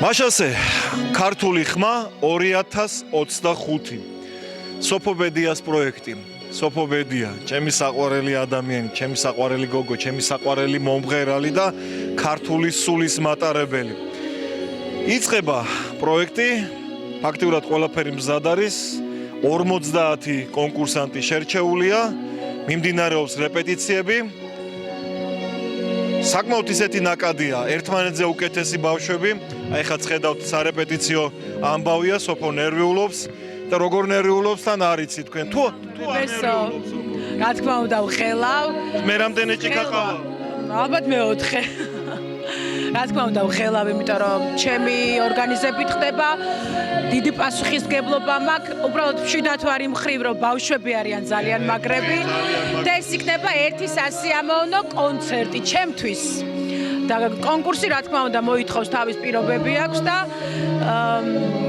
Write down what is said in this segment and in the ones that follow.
მაშასე ქართული ხმა 2025 სოფობედიას პროექტი სოფობედია ჩემი საყვარელი ადამიანი ჩემი საყვარელი გოგო ჩემი საყვარელი მომღერალი და ქართული სულის მატარებელი იწყება პროექტი ფაქტიურად ყველაფერი მზად არის 50 კონკურსანტი შერჩეულია მიმდინარეობს რეპეტიციები საკმაოდ ისეთი ნაკადია ერთმანეთზე უკეთესი ბავშვები აი ხა ხედავთ სარეპეტიციო ამბავია სოფო ნერვიულობს და როგორ ნერვიულობს თან არიცი თქვენ თუ არ ნერვიულობს რა თქმა უნდა ვხელავ მე რამდენეჭი გაყავა ალბათ მე-4 რა თქმა უნდა ვხელავ იმიტომ რომ ჩემი ორგანიზებით ხდება დიდი პასუხისმგებლობა მაქვს უბრალოდ მშვიდად ვარ იმ ხრივ რომ ბავშვები არიან ძალიან მაგრები და ეს იქნება ერთი სასიამოვნო კონცერტი ჩემთვის და კონკურსი რა თქმა უნდა მოითხოვს თავის პირობები აქვს და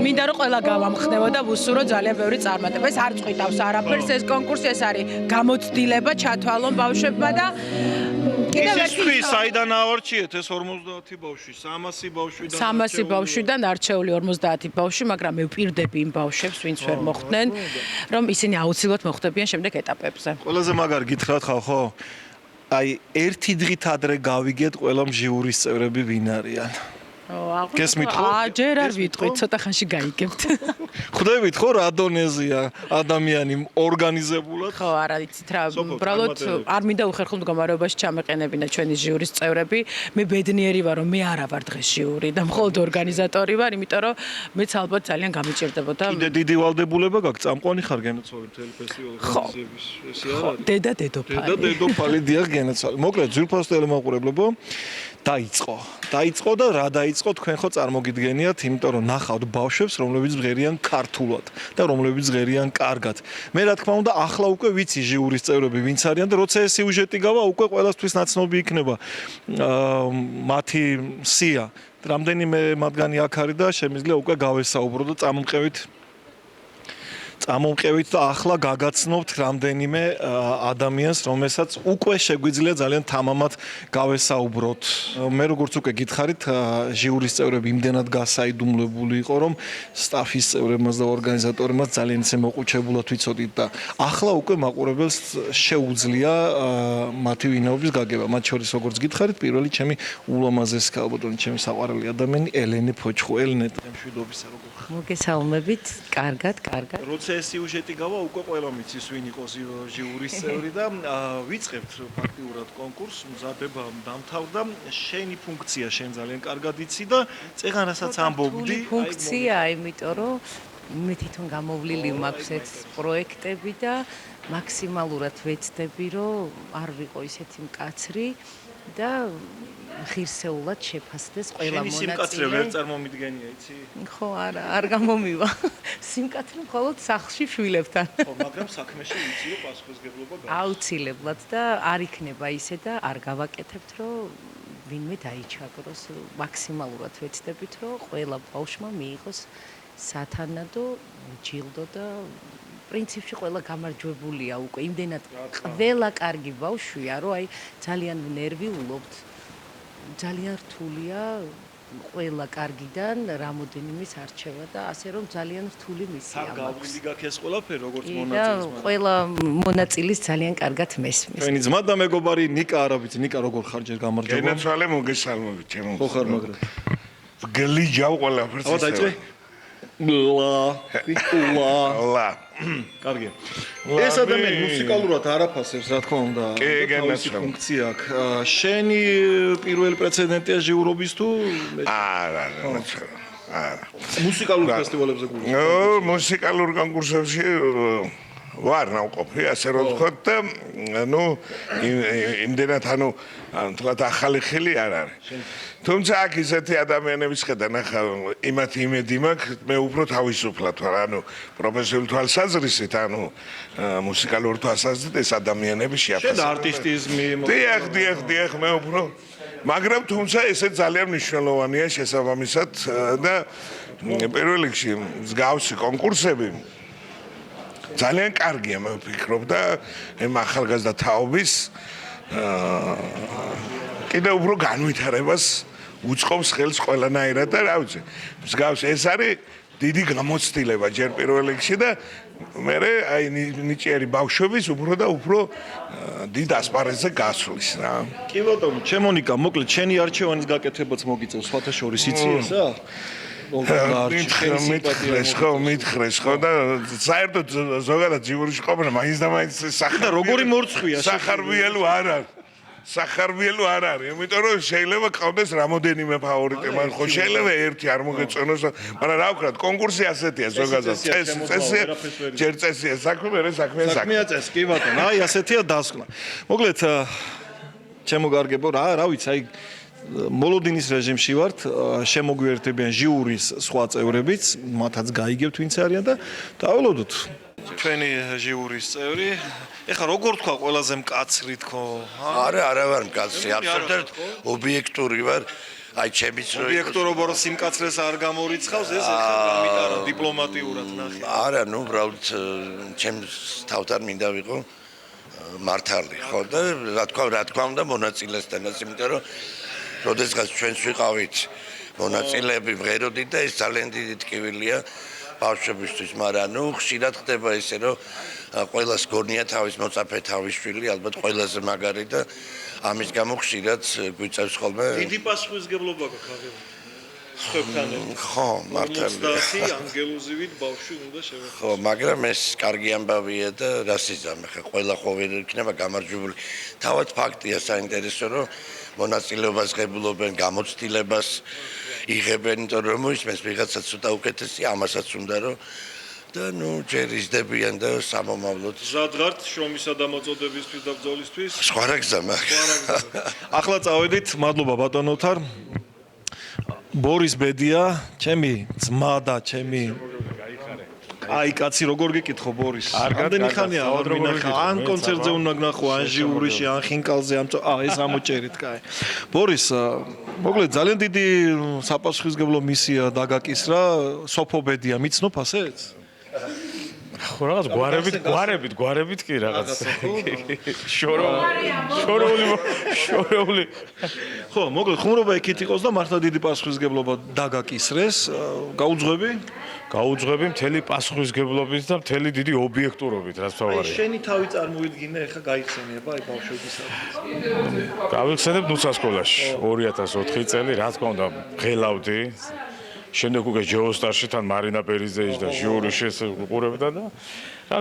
მინდა რომ ყველა გავამხნევო და ვუსურო ძალიან ბევრი წარმატება ეს არ წვითავს არაფერს ეს კონკურსი ეს არის გამოცდილება ჩათვალონ ბავშვებმა და ისისთვის საიდან ავარჩიეთ ეს 50 ბავშვი 300 ბავშვიდან არჩეული 50 ბავშვი მაგრამ მე ვპირდები იმ ბავშვებს ვინც ვერ მოხვდნენ რომ ისინი აუცილებლად მოხვდებიან შემდეგ ეტაპებზე ყველაზე მაგარი გითხრათ ხო აი ერთი დღით ადრე გავიგეთ ყველა ჟიურის წევრები ვინ არიან გესმით ხო? ჯერ არ ვიტყვით, ცოტა ხანში გაიგებთ. ხვდებით ხო რა დონეზია ადამიანი ორგანიზებულად? ხო, არა იცით რა, უბრალოდ არ მინდა უხერხულ მდგომარეობაში ჩამეყენებინა ჩვენი ჟიურის წევრები. მე ბედნიერი ვარ, რომ მე არა ვარ დღეს ჟიური და მხოლოდ ორგანიზატორი ვარ, იმიტომ რომ მეც ალბათ ძალიან გამიჭირდებოდა. კიდე დიდი ვალდებულება გაქვს, წამყვანი ხარ გენოცვალე მთელი ფესტივალის ორგანიზების ესე არა? დედა დედოფალი. დედა დედოფალი დიახ გენოცვალე. მოკლედ ძვირფასო ტელემოყურებლებო დაიწყო და რა დაიწყო თქვენ ხო წარმოგიდგენიათ, იმიტომ რომ ნახავთ ბავშვებს, რომლებიც ღერიან ქართულად და რომლებიც ღერიან კარგად. მე რა თქმა უნდა, ახლა უკვე ვიცი ჟიურის წევრები ვინც არიან და როცა ეს სიუჟეტი გავა, უკვე ყველასთვის ნაცნობი იქნება მათი სია. რამდენიმე მათგანი აქ არის და შემიძლია უკვე გავესაუბრო და წამომყევით და ახლა გაგაცნობთ რამდენიმე ადამიანს, რომელსაც უკვე შეგვიძლია ძალიან თამამად გავესაუბროთ. მე როგორც უკვე გითხარით, ჟიურის წევრები იმდენად გასაიდუმლებული იყო, რომ სტაფის წევრებმაც და ორგანიზატორებმაც ძალიან ისე მოყუჩებულად ვიცოდით და ახლა უკვე მაყურებელს შეუძლია მათი ვინაობის გაგება. მათ შორის როგორც გითხარით, პირველი ჩემი ულამაზესი ქალბატონი, ჩემი საყვარელი ადამიანი ელენე ფოჩხუ. ელენე, მშვიდობისა როგორ ხარ? მოგესალმებით, კარგად. როცა ეს სიუჟეტი გავა, უკვე ყველა მიცის ვინ იყო ჟიურის წევრი და ვიწყებთ ფაქტიურად კონკურსს, მზადება დამთავრდა. შენი ფუნქცია შენ ძალიან კარგად იცი და წეღან რასაც ამბობდი, ფუნქცია, იმიტომ რომ მე თვითონ გამოვლილი მაქვს ეს პროექტები და მაქსიმალურად ვეცდები, რომ არ ვიყო ისეთი მკაცრი და ღირსეულად შეფასდეს ყველა მონაწილე. შენი სიმკაცრე ვერ წარმომიდგენია, იცი? ხო, არ გამომივა. სიმკაცრე მხოლოდ სახლში შვილებთან. ხო, მაგრამ საქმეში ვიცი რომ პასუხისმგებლობა გაქვს. აუცილებლად და არ იქნება ისე და არ გავაკეთებთ, რომ ვინმე დაიჩაგროს. მაქსიმალურად ვეცდებით, რომ ყველა ბავშვმა მიიღოს სათანადო ჯილდო და პრინციპში ყველა გამარჯვებულია უკვე. იმდენად ყველა კარგი ბავშვია, რომ აი ძალიან ნერვიულობთ. ძალიან რთულია ყველა კარგიდან რამოდენიმის არჩევა და ასე რომ ძალიან რთული მისია მაქვს. გაგვიდი გაქვს ეს ყველაფერი როგორც მონაწილეს. და ყველა მონაწილის ძალიან კარგად მესმის. ჩვენი ძმა და მეგობარი ნიკა არაბიც. ნიკა როგორ ხარ ჯერ გამარჯობა? გენაცვალე მოგესალმებით ჩემო. ხო ხარ მაგრად. გლიჯავ ყველაფერს. აუ დაიწყე. ლა. კარგია. ეს ადამიანი მუსიკალურად არაფასებს, რა თქმა უნდა. თავისი ფუნქცია აქვს. შენი პირველი პრეცედენტია ჟიურობის თუ? არა. მუსიკალურ ფესტივალებზე გული. მუსიკალურ კონკურსებში ვარ ნავყოფი, ასე რომ ვთქვათ და ნუ იმდენად თქვათ ახალი ხილი არ არის. თუმცა აქ ისეთი ადამიანების ხედან ახლა იმათი იმედი მაქვს, მე უფრო თავისუფლად ვარ, პროფესიული თვალსაზრისით, მუსიკალურ თვალსაზრისით ეს ადამიანები შეაფასებენ. შენ არტისტიზმი. დიახ, მე უფრო მაგრამ თუმცა ესე ძალიან მნიშვნელოვანია შესაბამისად და პირველ რიგში მსგავსი კონკურსები ძალიან კარგია მე ვფიქრობ და ამ ახალგაზრდა თაობის კიდევ უფრო განვითარებას უწყობს ხელს ყველანაირად და რა ვიცი. მსგავს ეს არის დიდი გამოცდილება ჯერ პირველ რიგში და მე აი ნიჭიერი ბავშვების უფრო და უფრო დიდ ასპარეზზე გასვლის რა. კი ბატონო, ჩემონიკა, მოკლედ შენი არჩევანის გაკეთებაც მოგიწევს სხვათა შორის იცი ესა? მითხრეს ხო და საერთოდ ზოგადად ჯიურის ყოფნა მაინც და მაინც და როგორი მორცხვია სახარბიელო არ არის. სახარბიელო არ არის, იმიტომ რომ შეიძლება ყავდეს რამოდენიმე ფავორიტი, მაგრამ ხო შეიძლება ერთი არ მოგეწონოს, მაგრამ რა ვქნათ, კონკურსი ასეთია ზოგადად. წესია, ჯერ წესია საქმე, მერე საქმეა საქმე. საქმეა წესი, კი ბატონო, აი ასეთია დასკვნა. მოკლედ ჩემო გარგებო, რა ვიცი, აი მოლოდინის რეჟიმში ვართ, შემოგვიერთებიან ჟიურის სხვა წევრებიც, მათაც გაიგებთ ვინც არიან და დაველოდოთ. ჩვენი ჟიურის წევრი, ეხლა როგორ თქვა ყველაზე მკაცრი თქო? არა ვარ მკაცრი, აბსოლუტურად ობიექტური ვარ. აი ჩემიც რო ობიექტურობა რო სიმკაცრეს არ გამორიცხავს, ეს ეხლა გამიტარა დიპლომატიურად ნახე. არა, ნუ უბრალოდ ჩემს თავთან მინდა ვიყო მართალი, ხო და რა თქვა უნდა მონაწილესთანაც, იმიტომ რომ როდესაც ჩვენს ვიყავით მონაწილეები მღეროდით და ეს ძალიან დიდი ტკივილია ბავშვებისთვის, მაგრამ ნუ ხშირად ხდება ესე რომ ყველას გონია თავის მოწაფე თავის შვილი, ალბათ ყველაზე მაგარი და ამის გამო ხშირად გვიწევს ხოლმე დიდი პასუხისმგებლობა გაქვს. სხვებთან ხო, მართალია. 50 ანგელოზივით ბავშვი უნდა შევეხო. ხო, მაგრამ ეს კარგი ამბავია და რას იზამე, ხა ყველა ხო ვერ იქნება გამარჯვებული. თავად ფაქტია საინტერესო რომ მონაწილეობას ღებულობენ, გამოცდილებას იღებენ, იმიტომ რომ მოისმენს ვიღაცა ცოტა უკეთესია, ამასაც უნდა რომ და ნუ ჯერ იზრდებიან და სამომავლოდ ზადღართ შრომისა და მოწოდებისთვის და ბრძოლისთვის. სხვა რა გზა მაქვს. ახლა წავედით, მადლობა ბატონოთარ. ბორის ბედია, ჩემი ძმა და ჩემი აი კაცი როგორ გიკითხო ბორის? ამდენი ხანია არ მინახა, ან კონცერტზე უნდა გნახო, ან ჟიურიში, ან ხინკალზე, ეს ამოჭერით, კაი. ბორის, მოკლედ ძალიან დიდი საპასუხისმგებლო მისია დაგაკისრა, სოფობედია, მიცნობ ასეც? ხო რაღაც გვარებით კი რაღაც შორეული ხო, მოკლედ ხუმრობა იქით იყოს და მართლა დიდი პასუხისმგებლობა დაგაკისრეს, გაუძღვები მთელი პასუხისმგებლობით და მთელი დიდი ობიექტურობით, რაც თავარია. შენი თავი წარმოვიდგინე, ეხა გაიხსენიება აი ბავშვებისათვის. გავიხსენებ ნუცასკოლაში 2004 წელი, რა თქმა უნდა, ღელავდი. შემდეგ უკვე ჯეოსტარში თან მარინა პერიზეიჩ და ჟიურიში უყურებდა და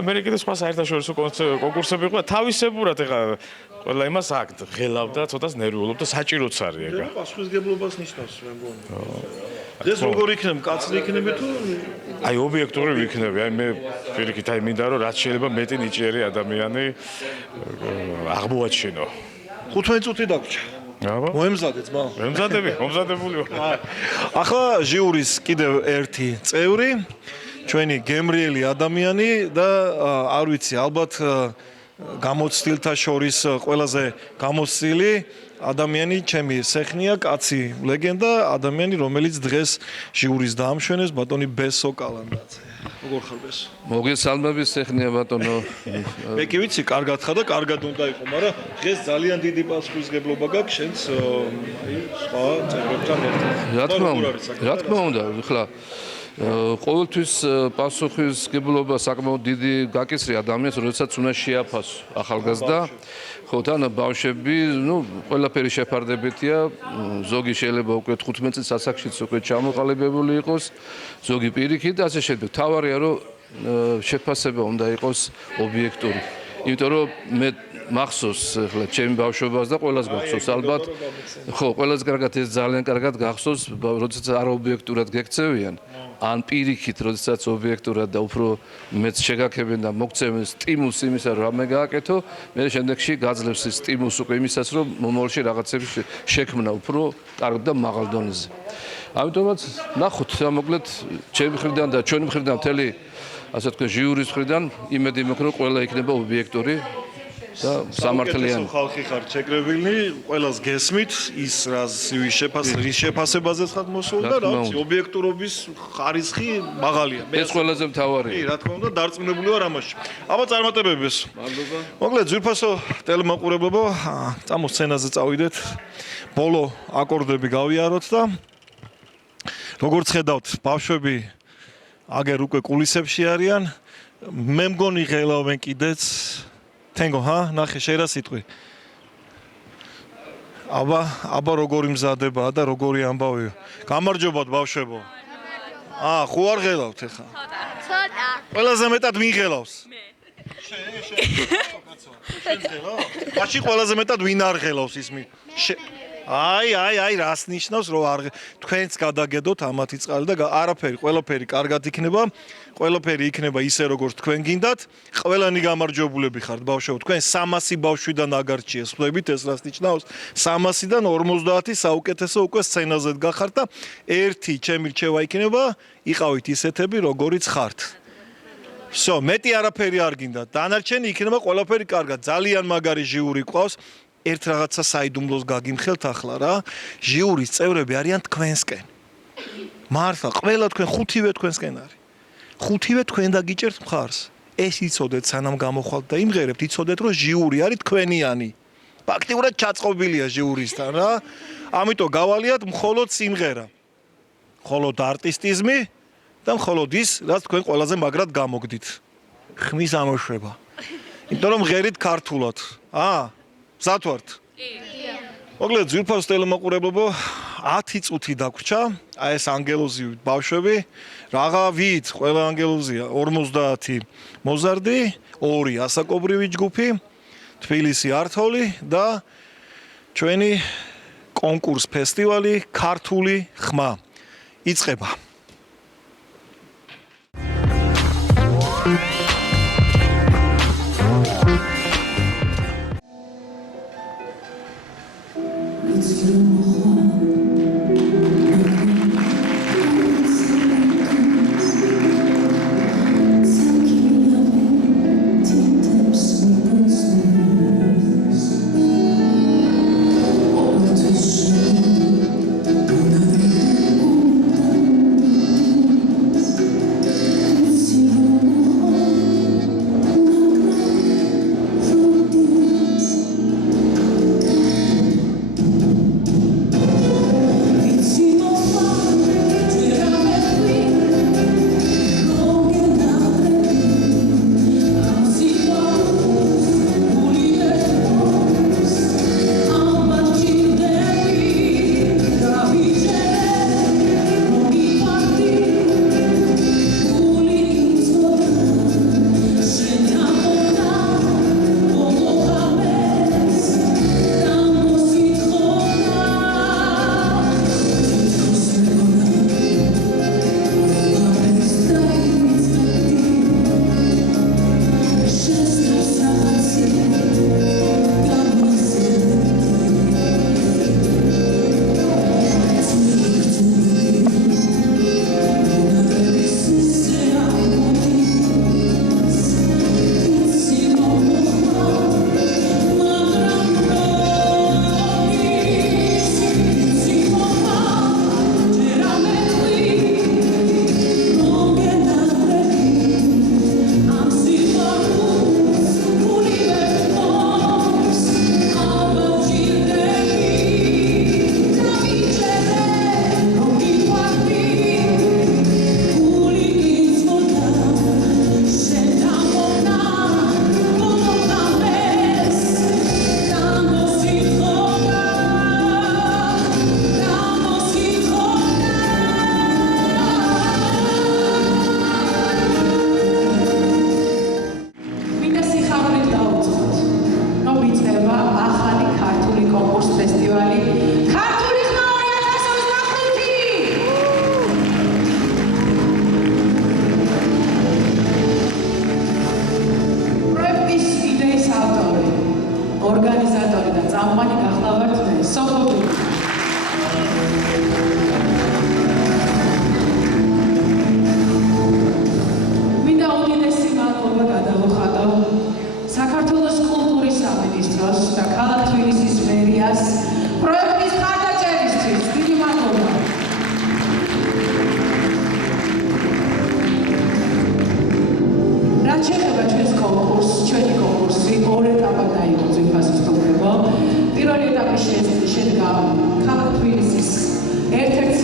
მე კიდე სხვა საერთაშორისო კონკურსები იყო თავისებურად ეხა ყველა იმას აქ ღელავდა, ცოტას ნერვიულობდა, საჭიროც არის ეგა. პასუხისმგებლობას ნიშნავს მე მგონი. ეს როგორ იქნება, კაცრი იქნება თუ აი ობიექტური ვიქნები, აი მე პირიქით აი მინდა რომ რაც შეიძლება მეტი ნიჭიერი ადამიანი აღმოაჩინო. 15 წუთი დაგვრჩა. მოემზადე ძმა. მომზადებული ვარ. ახლა ჟიურის კიდევ ერთი წევრი, ჩვენი გემრიელი ადამიანი და არ ვიცი, ალბათ გამოცდილთა შორის ყველაზე გამოცდილი ადამიანი ჩემი სეხნია, კაცი ლეგენდა, ადამიანი, რომელიც დღეს ჟიურის დაამშვენეს, ბატონი ბესო კალანდაძე. როგორ ხარ ბესო? მოგესალმები სეხნია ბატონო. მე კი ვიცი, კარგად ხარ და კარგად უნდა იყო, მაგრამ დღეს ძალიან დიდი პასუხისმგებლობა გაქვს შენს აი სხვა წევრებთან ერთად. რა თქმა უნდა, ხლა ყოველთვის პასუხისმგებლობა საკმაოდ დიდი გაკისრი ადამიანს, როდესაც უნდა შეაფასო ახალგაზრდა. ხო, თან ბავშვები, ყველაფერი შეფარდებითია. ზოგი შეიძლება უკვე 15 წლის ასაკშიც უკვე ჩამოყალიბებული იყოს, ზოგი პირიქით და ასე შემდეგ. თავარია რომ შეფასება უნდა იყოს ობიექტური. იმიტომ რომ მე მახსოვს ახლა ჩემი ბავშვობას და ყველას გახსოვს ალბათ. ხო, ყველას კარგად ეს ძალიან კარგად გახსოვს, როდესაც არ ობიექტურად გექცევიან. ან პირიქით, როდესაც ობიექტურად და უფრო მეც შეგაქებენ და მოგცემენ სტიმულს იმისა, რომ რამე გააკეთო, მე შემდეგში გაძლევს ის სტიმულს უკვე იმისას, რომ მომავალში რაღაცების შექმნა უფრო კარგ და მაღალ დონეზე. ამიტომაც ნახოთ, მოკლედ ჩემი მხრიდან და ჩვენი მხრიდან მთელი ასე თქვა ჟიურის მხრიდან იმედი მაქვს, რომ ყველა იქნება ობიექტური და სამართლიანი. ხალხი ხარ ჩეკრებილი, ყველას გესმით ის რის შეფასებაზეც ხარ მოსული და რა ვიცი, ობიექტურობის ხარისხი მაღალია. ეს ყველაზე მთავარია. კი, რა თქმა უნდა, დარწმუნებული ვარ ამაში. აბა წარმატებებს. მადლობა. მოკლედ ძვირფასო ტელემაყურებლებო, წამო სცენაზე წავიდეთ. ბოლო აკორდები გავიაროთ და როგორც ხედავთ, ბავშვები აგერ უკვე კულისებში არიან. მე მგონი ღელავენ კიდეც. თენგო, ნახე შეიძლება სიტყვი. აბა როგორი მზადებაა და როგორი ამბავია. გამარჯობათ ბავშვებო. ხო არ ღელავთ ეხა? ცოტა. ყველაზე მეტად ვინ ღელავს? მე. შენ ღელავ? მაშინ ყველაზე მეტად ვინ არ ღელავს ისმი? აი, რას ნიშნავს რომ არ თქვენც გადაგედოთ ამათი წყალი და არაფერი, ყველაფერი კარგად იქნება. ყველაფერი იქნება ისე როგორც თქვენ გინდათ. ყველანი გამარჯვებულები ხართ ბავშვებო. თქვენ 300 ბავშვიდან აგარჩიეს. ხვდებით ეს რას ნიშნავს? 300-დან 50 საუკეთესო უკვე სცენაზე გახართ და ერთი ჩემი რჩევა იქნება, იყავით ისეთები როგორიც ხართ. всё, მეტი არაფერი არ გინდათ. დანარჩენი იქნება ყველაფერი კარგად. ძალიან მაგარი ჟიური ყავს. ერთ რაღაცა საიდუმლოს გაგიმხელთ ახლა რა. ჟიურის წევრები არიან თქვენსკენ. მართლა, ყველა თქვენ ხუთივე თქვენსკენ არის. ხუთივე თქვენ დაგიჭერთ მხარს. ეს იცოდეთ სანამ გამოხვალთ და იმღერებთ, იცოდეთ რომ ჟიური არის თქვენიანი. ფაქტიურად ჩაწყობილია ჟიურისთან რა. ამიტომ გავალიათ მხოლოდ სიმღერა. მხოლოდ არტისტიზმი და მხოლოდ ის, რაც თქვენ ყველაზე მაგრად გამოგდით. ხმის ამოშვება. იმიტომ რომ ღერით ქართულად. მზად ვართ? მოკლედ ძვირფას ტელემაყურებლებო 10 წუთი დაგვრჩა. ეს ანგელოზი ბავშვები. რაღა ვით, ყველა ანგელოზია 50 მოზარდი, 2 ასაკობრივი ჯგუფი, თბილისი ართოლი და ჩვენი კონკურს ფესტივალი ქართული ხმა. იწყება.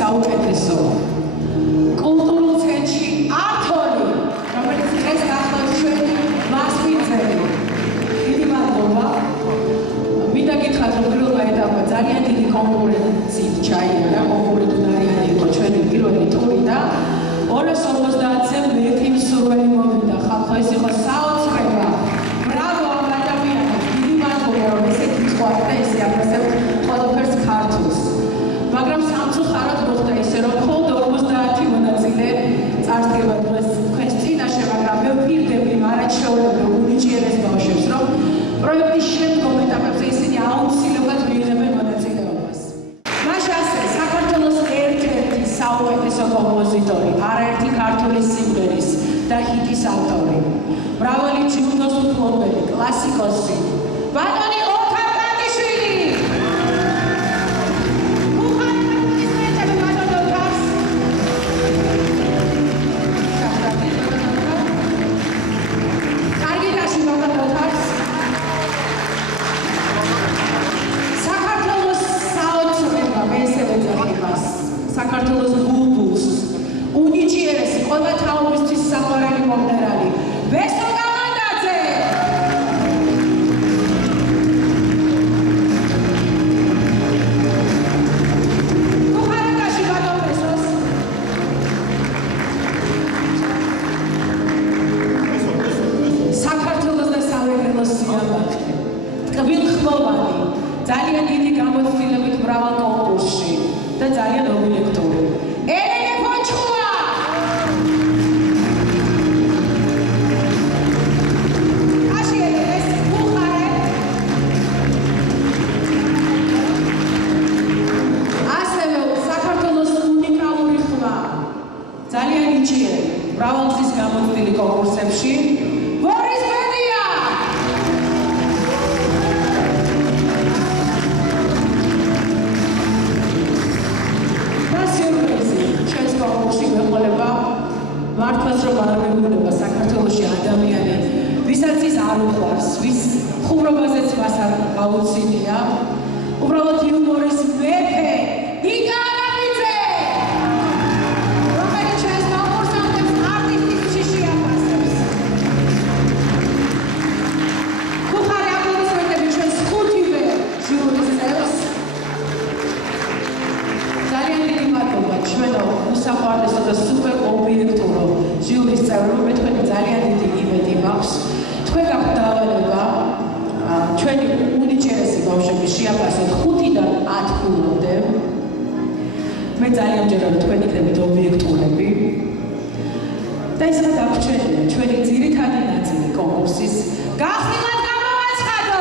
საუკეთესო კულტურულ ცენტრში ართონი, რომელიც დღეს გახლავთ ჩვენი მასპინძელი. დიდი მადლობა. მინდა გითხრათ, რომ პირველ ეტაპზე ძალიან დიდი კონკურენციით ჩაიარა, კონკურენტუნარიანი იყო ჩვენი პირველი ტური და 250-ზე მეტი მსურველი მოვიდა. ხალხო, ეს იყო საოცრება. ბრავო ამ ადამიანებს, დიდი მადლობა, რომ ესე გიწყვალთ და ესე აფასებთ ყველაფერს ქართულს. მაგრამ სამწუხაროდ მოხდა ისე, რომ მხოლოდ 50 მონაწილე წარსდგება დღეს თქვენს წინაშე, მაგრამ მე ვფიქრდები არაჩვეულებრივ უნიჭიერეს ბავშვებს, რომ პროექტის შემდგომ ეტაპებზე ისინი აუცილებლად მიიღებენ მონაწილეობას. მაშ ასე, საქართველოს ერთ-ერთი საუკეთესო კომპოზიტორი, არაერთი ქართული სიმღერის და ჰიტის ავტორი, მრავალი ჯილდოს მფლობელი, კლასიკოსი, ბატონი ოთარ ტატიშვილი. საქართველოს ბულბულს უნიჭიერესი ყველა თაობისთვის საყვარელი მომღერალი ვესო გამანდაძე. ბუხარესტში ბატონ ვესოს. საქართველოს და სამეგრელოს სიამაყე ტკბილხმოვანი, ძალიან დიდი გამოცდილებით მრავალ კონკურსში და ძალიან ობიექტური. ელენე ფონჩხუა. აში ეს ბუხარე. ასევე საქართველოს უნიკალური ხმა. ძალიან ნიჭიერი, მრავალგზის გამოცდილი კონკურსებში. ბორის ბედია. მართლაც რომ არ მეუბნება საქართველოში ადამიანი, ვისაც ის არ უყვარს, ვის ხუმრობაზეც მას არ გაუცინია, უბრალოდ იუმორის მეფე ნიკა არაბიძე, რომელიც ჩვენს კონკურსანტებს არტისტიკში შეაფასებს. ხუხარი აპლოდისმენტები ჩვენს ხუთივე ჟიურის წევრს. ძალიან დიდი მადლობა ჩვენო უსაყვარლესო და სუპერ ობიექტურო ჟიურის წევრებო, მე თქვენი ძალიან დიდი იმედი მაქვს. თქვენ გაქვთ დავალება ჩვენი უნიჭიერესი ბავშვები შეაფასოთ 5-დან 10 ქულამდე. მე ძალიან მჯერა, რომ თქვენ იქნებით ობიექტურები. და ეს რა დაგვრჩენია, ჩვენი ძირითადი ნაწილი კონკურსის გახსნილად გამოვაცხადო.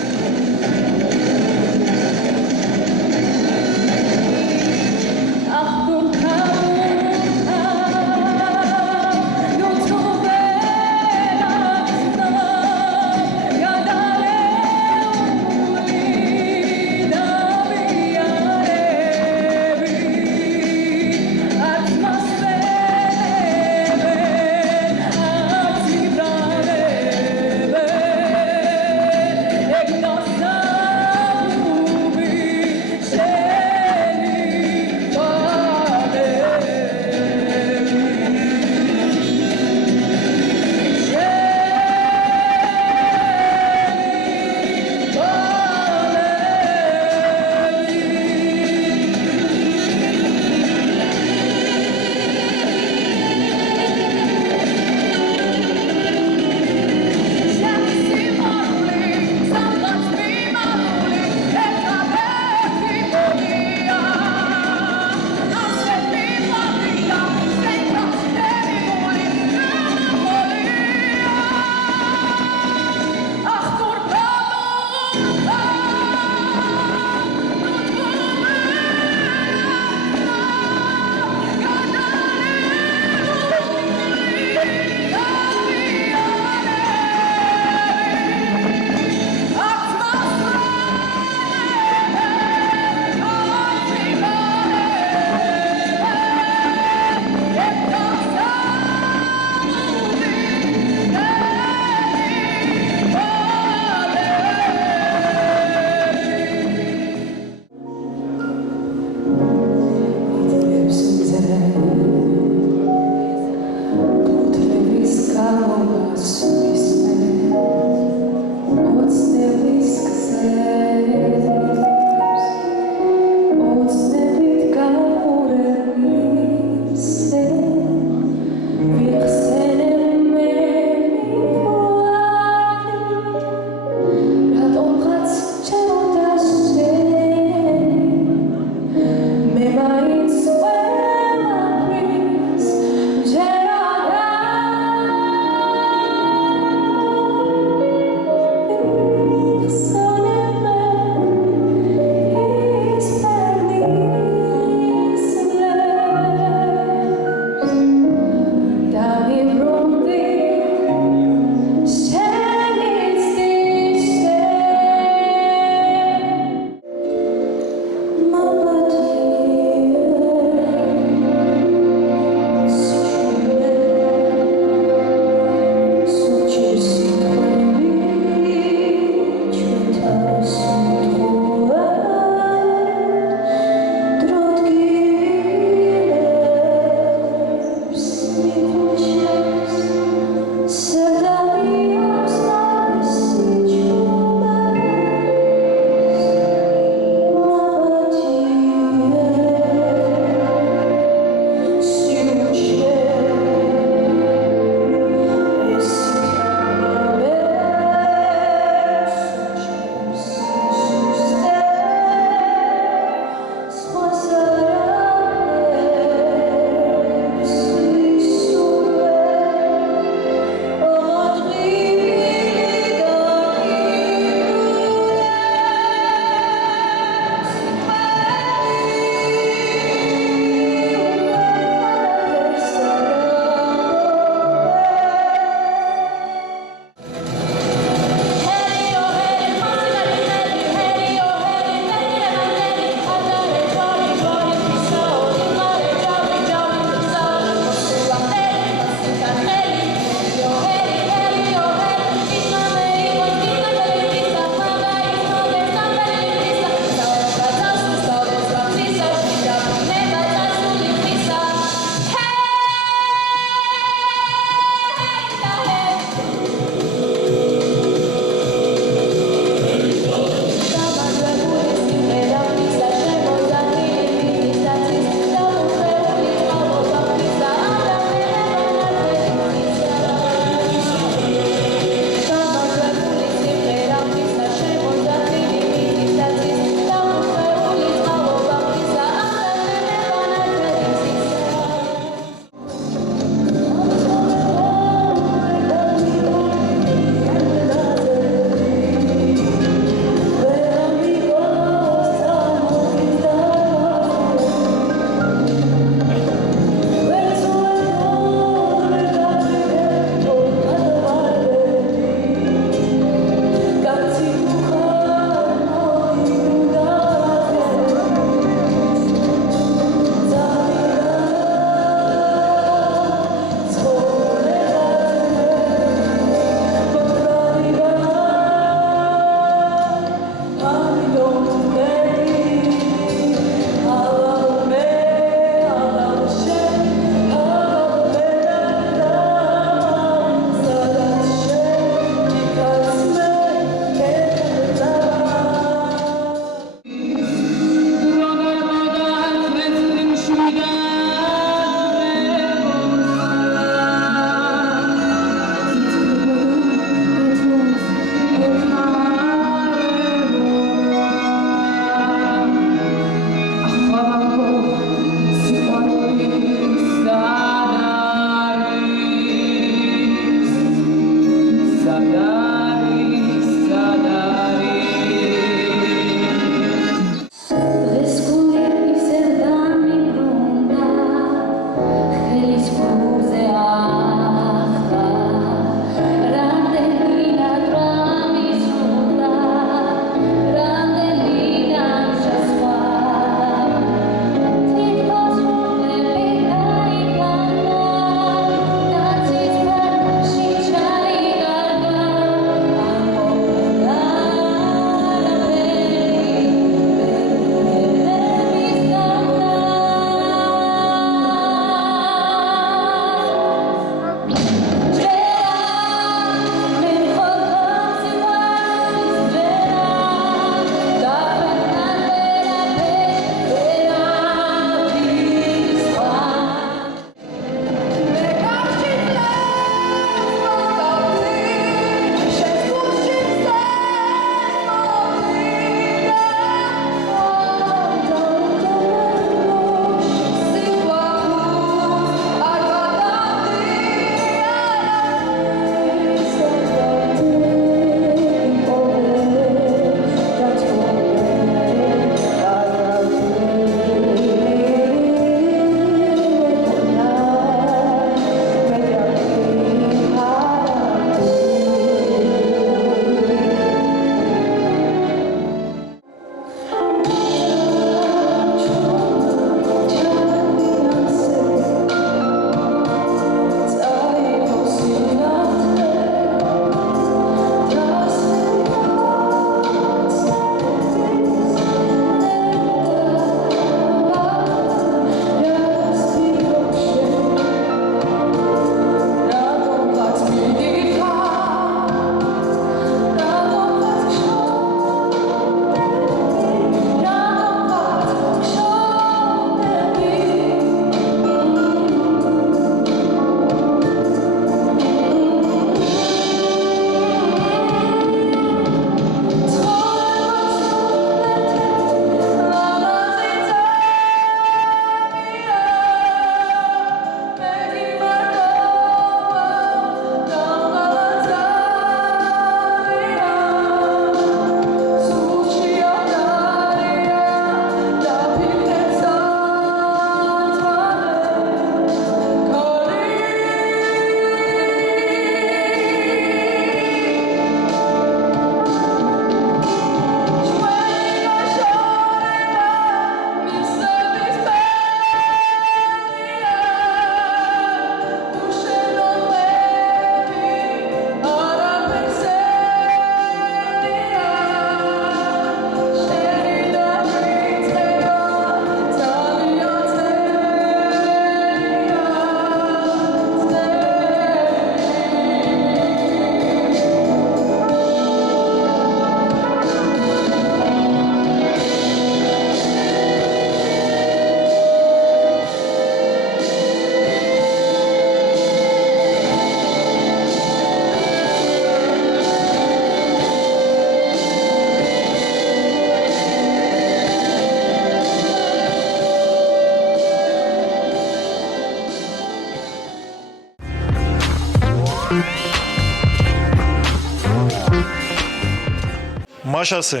მაშასე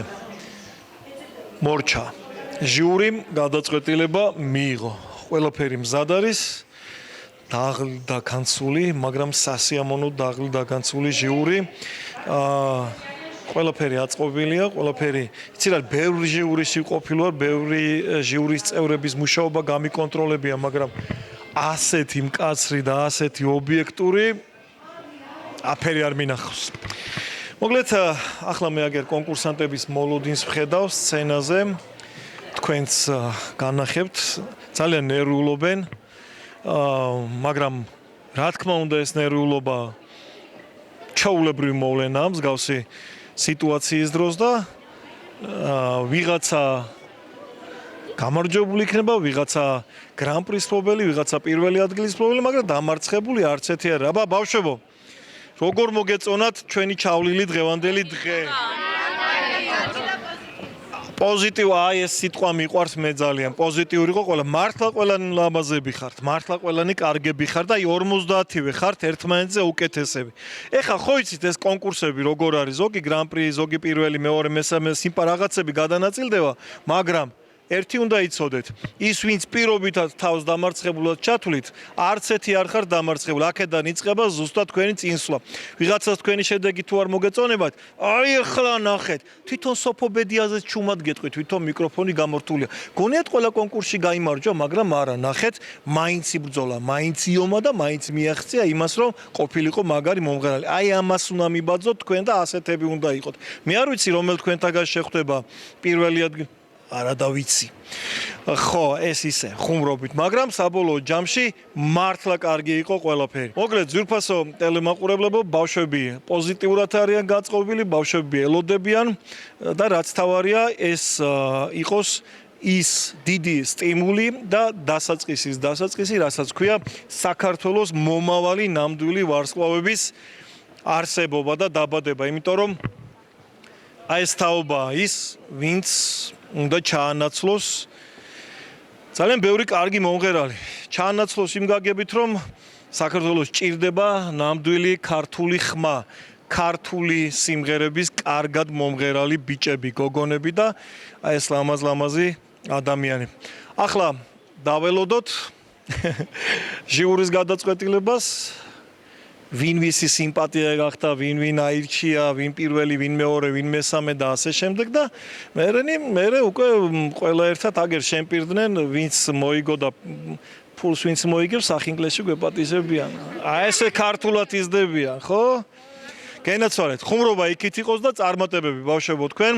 მორჩა ჟიურიმ გადაწყვეტილება მიიღო ყველაფერი მზად არის დაღლ და განცული მაგრამ სასიამოვნო დაღლ და განცული ჟიური ყველაფერი აწყობილია ყველაფერი იცი რა ბევრი ჟიურისი ყოფილვარ ბევრი ჟიურის წევრების მუშაობა გამიკონტროლებია მაგრამ ასეთი მკაცრი და ასეთი ობიექტური აფერი არ მინახავს მოკლედ ახლა მე აგერ კონკურსანტების მოლოდინს ვხედავ სცენაზე თქვენს განახებთ ძალიან ნერვიულობენ მაგრამ რა თქმა უნდა ეს ნერვიულობა ჩაულებრივი მოვლენაა მსგავსი სიტუაციის დროს და ვიღაცა გამარჯვებული იქნება ვიღაცა გრან-პრის მფლობელი ვიღაცა პირველი ადგილის მფლობელი მაგრამ დამარცხებული არც ერთი არ აბა ბავშვებო როგორ მოგეწონათ ჩვენი ჩავლილი დღევანდელი დღე პოზიტივ აი ეს სიტყვა მიყვარს მე ძალიან პოზიტიური იყო ყველა მართლა ყველანი ლამაზები ხართ მართლა ყველანი კარგები ხართ და 50-ვე ხართ ერთმანეთზე უკეთესები ეხა ხო იცით ეს კონკურსები როგორ არის ზოგი გრან-პრი ზოგი პირველი მეორე მესამე სიმპა რაღაცები გადანაწილდება მაგრამ ერთი უნდა იცოდეთ ის ვინც პირობითად თავს დამარცხებულად ჩათვლით არც ერთი არ ხარ დამარცხებული აქედან იწყება ზუსტად თქვენი წინსვლა ვიღაცას თქვენი შედეგი თუ არ მოგეწონებათ აი ახლა ნახეთ თვითონ სოფობედიაზე ჩუმად გეტყვით თვითონ მიკროფონი გამორთულია გონიათ ყველა კონკურსში გაიმარჯვა მაგრამ არა ნახეთ მაინც იბრძოლა მაინც იომა და მაინც მიაღწია იმას რომ ყოფილიყო მაგარი მომღერალი აი ამას უნდა მიბაძოთ თქვენ და ასეთები უნდა იყოთ მე არ ვიცი რომელ თქვენთაგან შეხვდება პირველი ადგილი არა და ვიცი. ხო, ეს ისე, ხუმრობით, მაგრამ საბოლოო ჯამში მართლა კარგი იყო ყველაფერი. მოგლედ, ძვირფასო ტელემაყურებლებო, ბავშვები პოზიტიურად არიან გაწყობილი, ბავშვები ელოდებიან და რაც თავარია, ეს იყოს ის დიდი სტიმული და დასაწყისი, რასაც ქვია საქართველოს მომავალი ნამდვილი ვარსკვლავების არსებობა და დაბადება, იმიტომ რომ აი ეს თაობაა ის, ვინც უნდა ჩაანაცვლოს ძალიან ბევრი კარგი მომღერალი. ჩაანაცვლოს იმ გაგებით, რომ საქართველოს ჭირდება ნამდვილი ქართული ხმა, ქართული სიმღერების კარგად მომღერალი ბიჭები, გოგონები და აი ეს ლამაზ-ლამაზი ადამიანები. ახლა დაველოდოთ ჟიურის გადაწყვეტილებას. ვინ ვისი სიმპათია გახდა, ვინ აირჩია, ვინ პირველი, ვინ მეორე, ვინ მესამე და ასე შემდეგ და მე უკვე ყველა ერთად აგერ შემპირდნენ, ვინც მოიგო და ფულს ვინც მოიგებს, სახინგლისში გვეპატისებიან. აი ესე ქართულად იზრდებიან, ხო? გენაცვალეთ, ხუმრობა იქით იყოს და წარმატებები ბავშვებო თქვენ.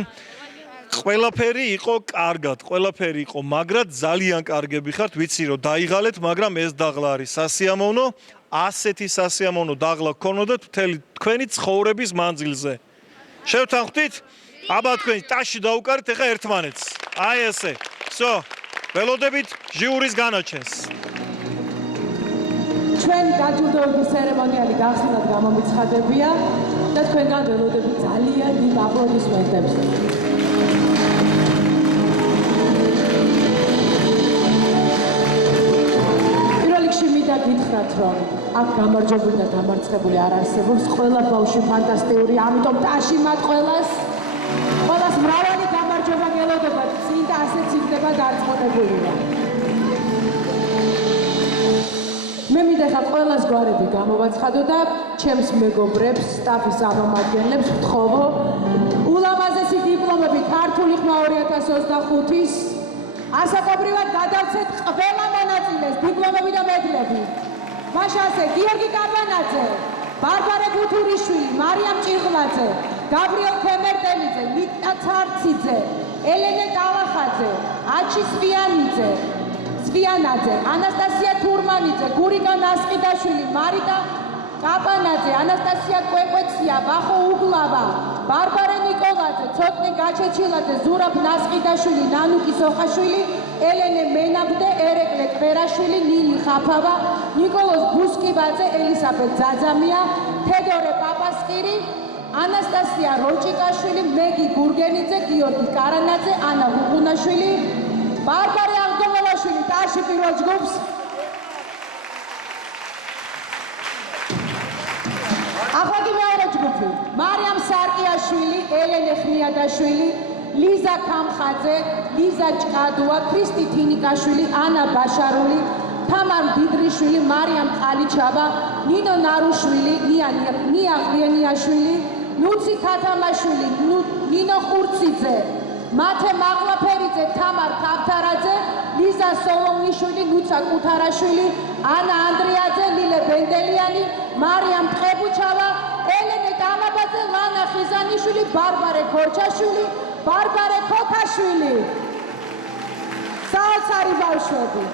ყველაფერი იყო კარგად, ყველაფერი იყო მაგრად, ძალიან კარგები ხართ, ვიცი რომ დაიღალეთ, მაგრამ ეს დაღლა არის სასიამოვნო. ასეთი სასიამოვნო დაღლა გქონოდეთ მთელი თქვენი ცხოვრების მანძილზე. შევთანხმდით? აბა თქვენ ტაში დაუკარით ეხა ერთმანეთს. აი ესე. всё. ველოდებით ჟიურის განაჩენს. ჩვენი დაჯილდოების ცერემონიალი გახსნათ გამომიცხადებია და თქვენგან ველოდებით ძალიან დიდ აპლოდისმენტებს. გითხრათ რომ აქ გამარჯვებული და დამარცხებული არ არსებობს, ყველა ბავშვი ფანტასტიკური, ამიტომ ტაში მათ ყველას მრავალი გამარჯვება გელოდებათ, წინ და ასეც იქნება დარწმუნებულია. მე მინდა ხა ყველას გვარები გამოვაცხადო და ჩემს მეგობრებს, სტაფის წარმომადგენლებს ვთხოვო, ულამაზესი დიპლომები ქართული ხმა 2025-ის ასაკობრივად გადავცეთ ყველა მონაწილეს, დიპლომები და მედლები. მაშასე, გიორგი კაბანაძე, ბარბარე გუთურიშვილი, მარიამ ჭიღლაძე, გაბრიელ ქვემერტელიძე, ნიკიტა ცარციძე, ელენე ტალახაძე, აჩი სვიანაძე, ანასტასია თურმანიძე, გურიკა ნასყიდაშვილი, მარიტა კაპანაძე, ანასტასია კვეკვეცია, ვახო უგლავა, ბარბარე ნიკოლაძე, ცოტნე გაჩეჩილაძე, ზურაბ ნასყიდაშვილი, ნანუკი სოხაშვილი, ელენე მენაბდე, ერეკლე კვერაშვილი, ნინი ხაფავა, ნიკოლოზ ბუსკიბაძე, ელისაბედ ძაძამია, თედორე პაპასკირი, ანასტასია როჭიკაშვილი, მეგი გურგენიძე, გიორგი კარანაძე, ანა უღუნაშვილი, ბარბარე აღდომელაშვილი, ტაში პირველ ჯგუფს. ახლა კი მეორე ჯგუფი, მარიამ სარკიაშვილი კოკაშვილი, ელენე ხნიადაშვილი, ლიზა კამხაძე, ლიზა ჭკადუა, ქრისტი თინიკაშვილი, ანა ბაშარული, თამარ დიდრიშვილი, მარიამ ყალიჩაბა, ნინო ნარუშვილი, ნია ღრიენიაშვილი, ნუცი ქათამაშვილი, ნინო ხურციძე, მათე მაღლაფერიძე, თამარ ქავთარაძე, ლიზა სოლომიშვილი, ნუცა კუთარაშვილი, ანა ანდრიაძე, ლილე ბენდელიანი, მარიამ ტყებუჩავა, ელენე დამაბაძე, ლანა ხიზანიშვილი, ბარბარე ქორჩაშვილი, ბარბარე ქოქაშვილი. საოცარი ბავშვები.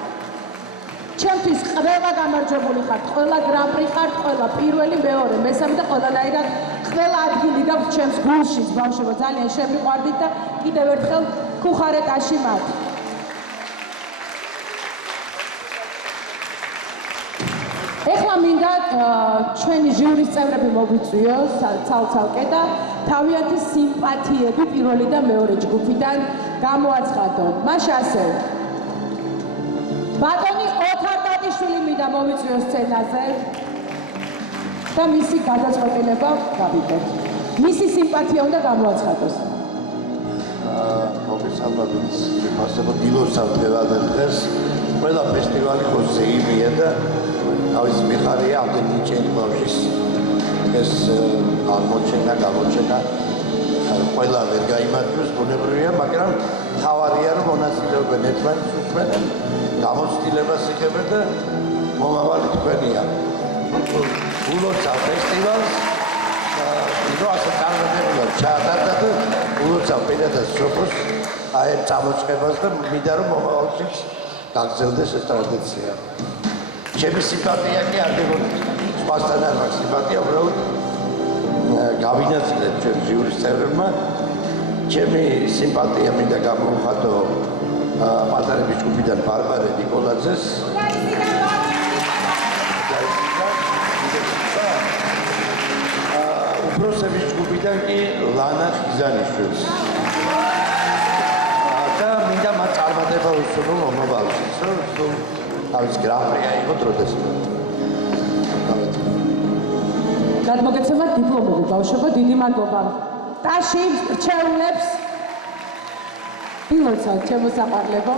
ჩემთვის ყველა გამარჯვებული ხართ, ყველა გრან-პრი ხართ, ყველა პირველი, მეორე, მესამე და ყველანაირად ყველა ადგილი გაქვთ ჩემს გულში, ბავშვებო, ძალიან შემიყვარდით და კიდევ ერთხელ ხუხარეტაში მათ. ეხლა მინდა ჩვენი ჟიურის წევრები მოვიწვიო ცალ-ცალკე და თავიანთი სიმპათიები პირველი და მეორე ჯგუფიდან გამოაცხადონ. მაშ ასე ბატონი ოთარ ტატიშვილი მინდა მოვიწვიო სცენაზე და მისი გადაწყვეტილება გავიგოთ. მისი სიმპათია უნდა გამოაცხადოს. მოგესალმებით, ფასება გილოცავ დღევანდელ დღეს. ყველა ფესტივალი ხოზე იმია და თავის მიხარია ამდენი ჩემი ბავშვის ეს აღმოჩენა, გამოჩენა ყველა ვერ გაიმართოს ბუნებრივია, მაგრამ თავარია რომ მონაწილეობენ ერთმანეთს უქმენენ, გამოცდილებას იღებენ და მომავალი თქვენია. ულოცავ ფესტივალს და ასე წარმატებულად ჩაატარდა და ულოცავ პირადად სოფოს აი ამ წამოწყებას და მინდა რომ მომავალშიც გაგრძელდეს ეს ტრადიცია. ჩემი სიმპათია კი არ გეგონით, სხვასთან არ მაქვს სიმპათია, უბრალოდ გავინაწილეთ ჩვენ ჟიურის წევრებმა. ჩემი სიმპათია მინდა გამოვხატო პატარების ჯგუფიდან ბარბარე ნიკოლაძეს. უფროსების ჯგუფიდან კი ლანა ხიზანიშვილს. და მინდა მათ წარმატება უსურვო მომავალშიც, რომ თავის გრან-პრი აიღო დროდადრო. გადმოგეცემათ დიპლომები ბავშვებო, დიდი მადლობა. ტაში რჩეულებს ილოცავ ჩემო საყვარლებო.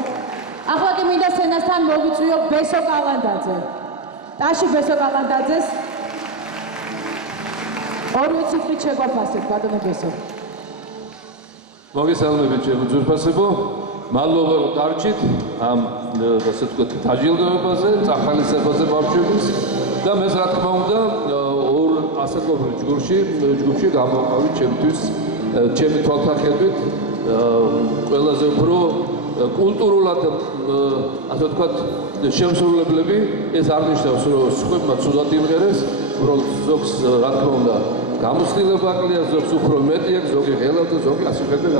ახლა კი მინდა სცენასთან მოვიწვიო ბესო კალანდაძე. ტაში ბესო კალანდაძეს ორივე ციფრით შეგვაფასეთ, ბატონო ბესო. მოგესალმებით ჩემო ძვირფასებო. მადლობა რომ დარჩით ამ ასე ვთქვათ დაჯილდოებაზე, წახალისებაზე ბავშვების და მეც რა თქმა უნდა ორ ასაკობრივ ჯგუფში გამოვყავით ჩემთვის ჩემი თვალსაჩინით ყველაზე უფრო კულტურულად ასე ვთქვათ შემსრულებლები. ეს არ ნიშნავს რომ სხვებმა ცუდად იმღერეს, უბრალოდ ზოგს რა თქმა უნდა გამოცდილება აკლია, ზოგს უფრო მეტი აქვს, ზოგი ღელავ და ზოგი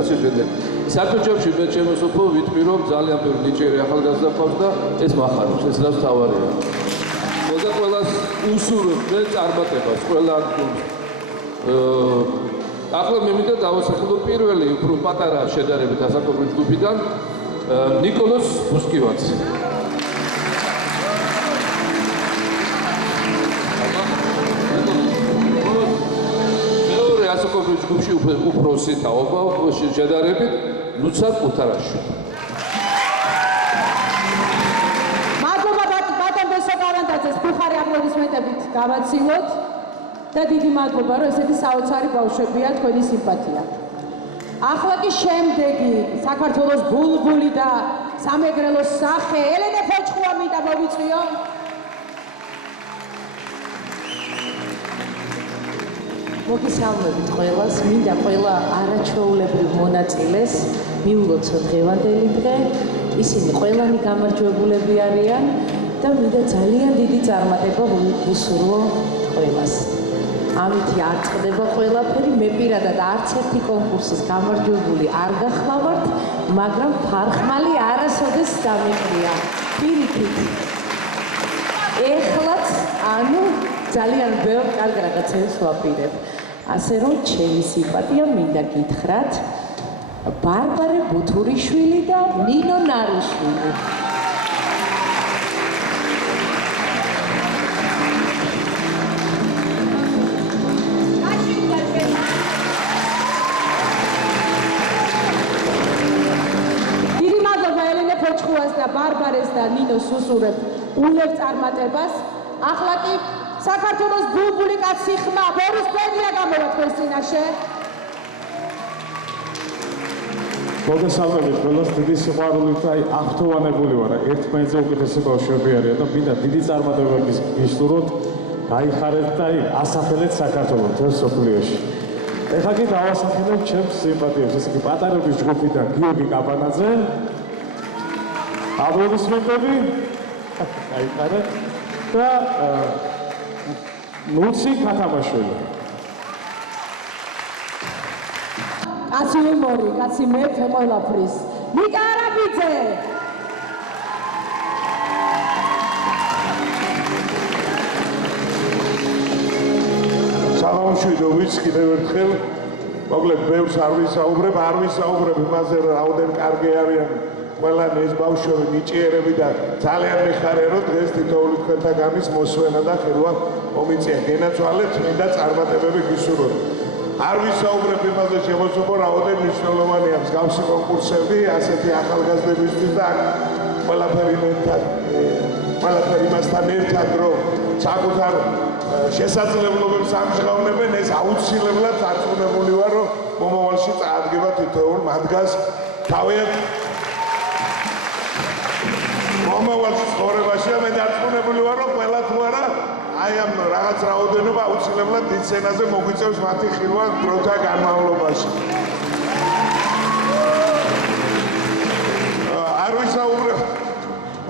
ასე შემდეგ. საერთაშორისო მე ჩემს უფრო ვიტყვი რომ ძალიან ბევრი ნიჭიერი ახალგაზრდა ყავს და ეს მახარობს, ეს რაც თავარია. მოდა ყველას უსურვებ მე წარმატებას, ყველა ადგილს. ახლა მე მინდა დავასახელო პირველი უფრო პატარა შედარებით ასაკობრივ ჯგუფიდან ნიკოლოზ ბუსკივანს. ასაკობრივ ჯგუფში უფროსი თაობა შედარებით ნუცა კუთარაშვილი. მადლობა ბატონ ბესო კალანდაძეს, ხუხარი აპლოდისმენტებით გავაცილოთ და დიდი მადლობა რომ ესეთი საოცარი ბავშვებია თქვენი სიმპათია. ახლა კი შემდეგი საქართველოს ბულბული და სამეგრელოს სახე ელენე ფოჩხუა მინდა მოვიწვიო. მოგესალმებით ყველას, მინდა ყველა არაჩვეულებრივ მონაწილეს მიულოცო დღევანდელი დღე. ისინი ყველანი გამარჯვებულები არიან და მინდა ძალიან დიდი წარმატება ვუსურვო ყველას. ამითი არ წყდება ყველაფერი, მე პირადად არც ერთი კონკურსის გამარჯვებული არ გახლავართ, მაგრამ ფარხმალი არასოდეს დამიყრია. პირიქით. ეხლაც ანუ ძალიან ბევრ კარგ რაღაცებს ვაპირებ. ასე რომ ჩემი სიმპათია მინდა გითხრათ ბარბარე ბუთურიშვილი და ნინო ნარუშვილი. მიხარეს და ნინოს უსურებ უილებ წარმატებას. ახლა კი საქართველოს ბულბული კაცი ხმა ბორის ბერია გამოვა თქვენს წინაშე. მოგესალმებით ყველას, დიდი სიყვარულით აღფრთოვანებული ვარ, ერთმანეთზე უკეთესი ბავშვები არიან და მინდა დიდი წარმატება გისურვოთ, გაიხარეთ და ასახელეთ საქართველოს მთელ მსოფლიოში. ეხლა კი დავასახელებ ჩემს სიმპათიებს, ესე იგი პატარების ჯგუფიდან გიორგი კაბანაძე. აპლოდისმენტები. გაიხარეთ და ლუცი ქათამაშვილი. კაცი უმორი, კაცი მეფე ყველაფრის. ნიკა არაბიძე. საღამოშვიდო ვიცი კიდევ ერთხელ, მოკლედ ბევრს არ ვისაუბრებ იმაზე, რაოდენ კარგი არიან ყველანი ეს ბავშვები, ნიჭიერები და ძალიან მიხარია, რომ დღეს თითოეული თქვენთაგანის მოსვენა და ხელვა მომიწია. გენაცვალეთ, მინდა წარმატებები გისურვოთ. არ ვისაუბრებ იმაზე შემოსულობა, რაოდენ მნიშვნელოვანია მსგავსი კონკურსები, ასეთი ახალგაზრდებისთვის და ყველაფერი იმასთან ერთად, რომ საკუთარ შესაძლებლობებს ამჟღავნებენ, ეს აუცილებლად დარწმუნებული ვარ, რომ მომავალში წაადგება თითოეულ მათგანს თავიანთ მომავალში ცხოვრებაში და მე დარწმუნებული ვარ, რომ ყველა თუ არა აი ამ რაღაც რაოდენობა აუცილებლად დიდ სცენაზე მოგვიწევს მათი ხილვა დროთა განმავლობაში.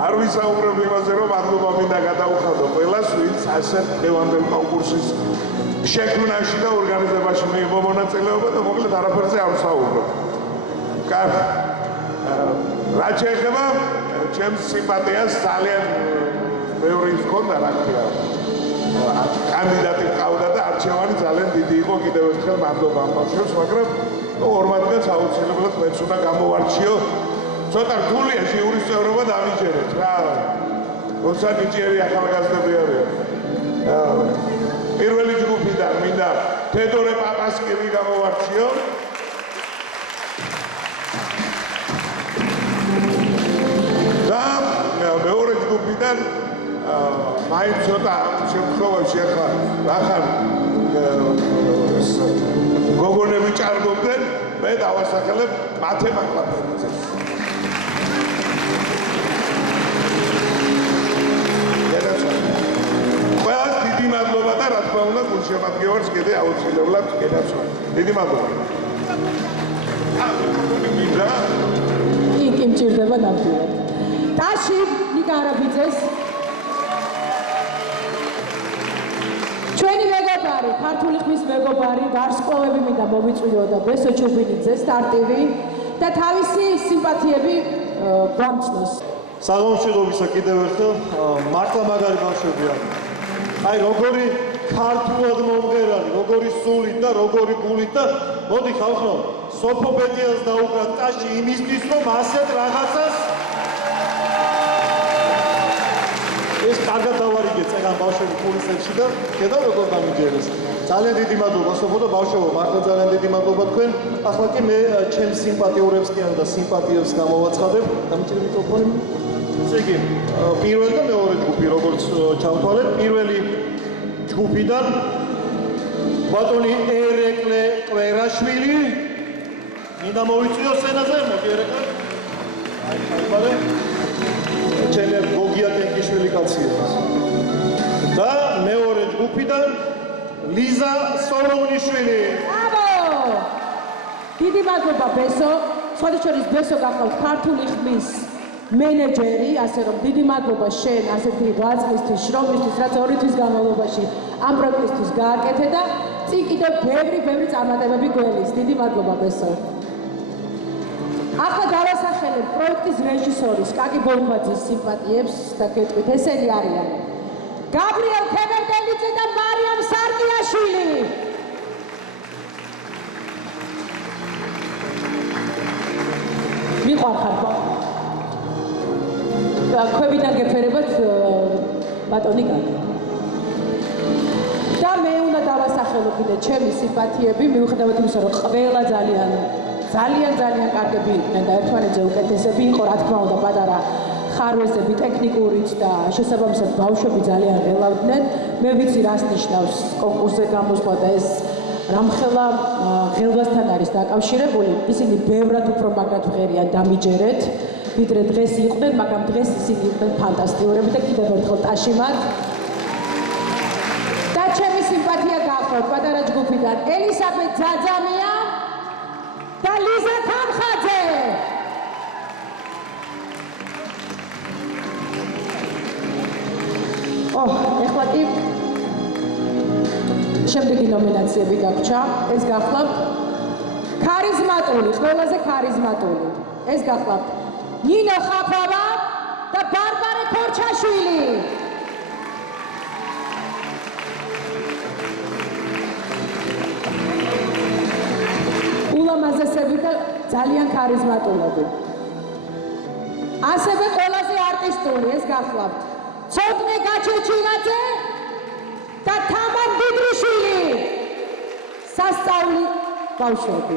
არ ვისაუბრებ იმაზე, რომ მადლობა მინდა გადაუხადო ყველას, ვინც ასეთ დღევანდელ კონკურსის შექმნაში და ორგანიზებაში მიიღო მონაწილეობა და მოკლედ არაფერზე არ ვსაუბრობ. კარგი. რაც შეეხება ჩემს სიმპათიას ძალიან ბევრი ჰქონდა, რა ქვია. კანდიდატი ყავდა და არჩევანი ძალიან დიდი იყო, კიდევ ერთხელ მადლობა ამ ბავშვებს, მაგრამ ორ მათგანს აუცილებლად მეც უნდა გამოვარჩიო. ცოტა რთულია ჟიურის წევრობა დამიჯერეთ რა. როცა ნიჭიერი ახალგაზრდები არიან. პირველი ჯგუფიდან მინდა თედორე პაპასკივი გამოვარჩიო. და მეორე ჯგუფიდან მაინც ცოტა შემთხვევაში ახლა რახან გოგონები ჭარბობდნენ, მე დავასახელებ მათე მაკლაფერიძეს. ყველას დიდი მადლობა და რა თქმა უნდა გულშემატკივარს კიდე აუცილებლად გენაცვალე. დიდი მადლობა. კი მჭირდება ნამდვილად. ტაში ნიკა არაბიძეს ჩვენი მეგობარი, ქართული ხმის მეგობარი, ვარსკვლავები მინდა მომიწვიო და ბესო ჩუბინიძე სტარტივი და თავისი სიმპათიები გამჩნოს. საღამოშვიდობისა კიდევ ერთხელ მართლა მაგარი ბავშვები არიან. აი როგორი ქართულად მომღერალი, როგორი სულით და როგორი გულით და მოდი ხალხო, სოფობედიას დაუკრათ ტაში იმისთვის, რომ ასეთ რაღაცას ეს კარგად დავარიგეთ წეგან ბავშვები კულისებში და ხედავ როგორ დამიჯერეს. ძალიან დიდი მადლობა სოფო და ბავშვებო, მართლა ძალიან დიდი მადლობა თქვენ. ახლა კი მე ჩემს სიმპათიურებს კი არა და სიმპათიებს გამოვაცხადებ. დამიჯერე მიკროფონი. ესე იგი, პირველი და მეორე ჯგუფი როგორც ჩავთვალეთ, პირველი ჯგუფიდან ბატონი ერეკლე კვერაშვილი მინდა მოვიწვიო სცენაზე, მოდი ერეკლე. აი, ხალხარე. ჩემი გოგია კენკიშვილი კაცია. და მეორე ჯგუფიდან ლიზა სოლომონიშვილი. აბო! დიდი მადლობა ბესო. სხვადასხვა ბესო გახავთ ქართული ხმის მენეჯერი, ასე რომ დიდი მადლობა შენ ასეთი რაწლისთვის, შრომისთვის, რაც 2 თვის განმავლობაში ამ პროექტისთვის გააკეთე და წინ კიდევ ბევრი წარმატებები გველის. დიდი მადლობა ბესო. ახლა დავასახელებ პროექტის რეჟისორის კაკი ბოლქვაძის სიმპათიებს და გეტყვით, ესენი არიან გაბრიელ თემერდელიძე და მარიამ სარკიაშვილი. მიყვარხარ ქვებიდან გეფერებათ ბატონი კაკი. და მე უნდა დავასახელო კიდე ჩემი სიმპათიები, მიუხედავად იმისა, რომ ყველა ძალიან კარგები იყვნენ და ერთმანეთზე უკეთესები იყო, რა თქმა უნდა, პატარა ხარვეზები ტექნიკურით და შესაბამისად ბავშვები ძალიან ღელავდნენ. მე ვიცი რას ნიშნავს კონკურსზე გამოსვლა და ეს რამხელა ღელვასთან არის დაკავშირებული. ისინი ბევრად უფრო მაგრად ვღერიან დამიჯერეთ, ვიდრე დღეს იყვნენ, მაგრამ დღეს ისინი იყვნენ ფანტასტიკურები და კიდევ ერთხელ ტაში მათ. და ჩემი სიმპათია გახლავთ პატარა ჯგუფიდან ელისაბედ ძაძამია და ლიზა თამხაძე. ეხლა კი შემდეგი ნომინაციები გაგვჭა. ეს გახლავთ ქარიზმატული, ყველაზე ქარიზმატული. ეს გახლავთ ნინო ხაფავა და ბარბარე ქორჩაშვილი. ულამაზესები და ძალიან ქარიზმატულები. ასევე ყველაზე არტისტული ეს გახლავთ ცოტნე გაჩეჩილაძე და თამარ დიდრიშვილი. სასწავლი ბავშვები.